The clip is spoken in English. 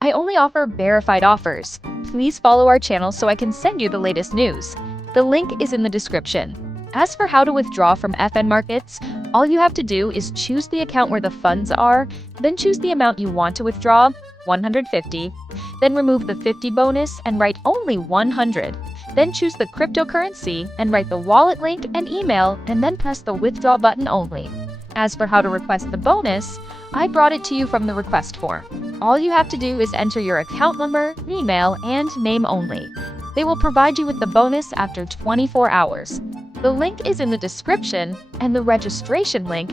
I only offer verified offers. Please follow our channel so I can send you the latest news. The link is in the description. As for how to withdraw from FN markets, all you have to do is choose the account where the funds are, then choose the amount you want to withdraw, 150, then remove the 50 bonus and write only 100. Then choose the cryptocurrency and write the wallet link and email, and then press the withdraw button only. As for how to request the bonus, I brought it to you from the request form. All you have to do is enter your account number, email, and name only. They will provide you with the bonus after 24 hours. The link is in the description, and the registration link